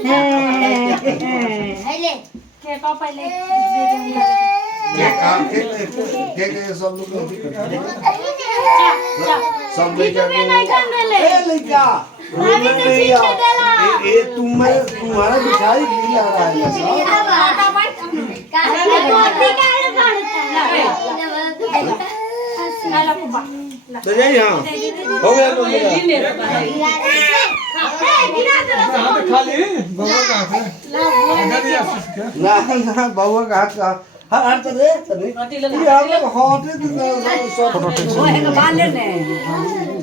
ले के को पहले के सब लोग सब टीचर भी नहीं कर ले ए लड़का भाभी से छीन के देला ये तुम्हारा बिछाई नहीं लग रहा है तो यही हाँ हो गया तो खाली बाबा का हाथ ना ना बाबा का हाथ का हर तो रे तो नहीं ये हम लोग हॉटे सब वो है का बाल लेने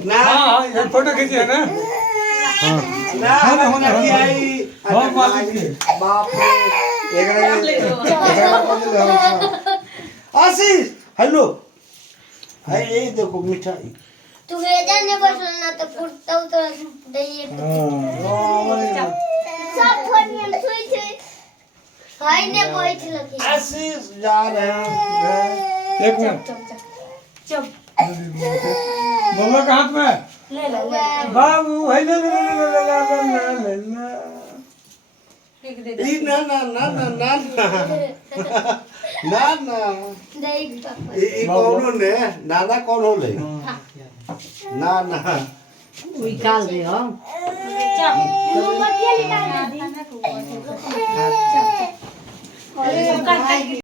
ना हां ये फोटो खींचे है ना ना होना की आई हां मालिक की बाप रे आशीष हेलो है ये देखो मिठाई तू भेजा ने बसल ना तो फुटता तो दइए सब फोन में छुई छुई हाय ने बैठ लगी आशीष जा रहे हैं एक मिनट चुप बाबा का हाथ में ले लो बाबू है ले ई ना ना ना ना ना ना ना दई पापा ई कौन ने दादा कौन हो ले ना ना निकाल दे हो मोमबत्ती निकाल दे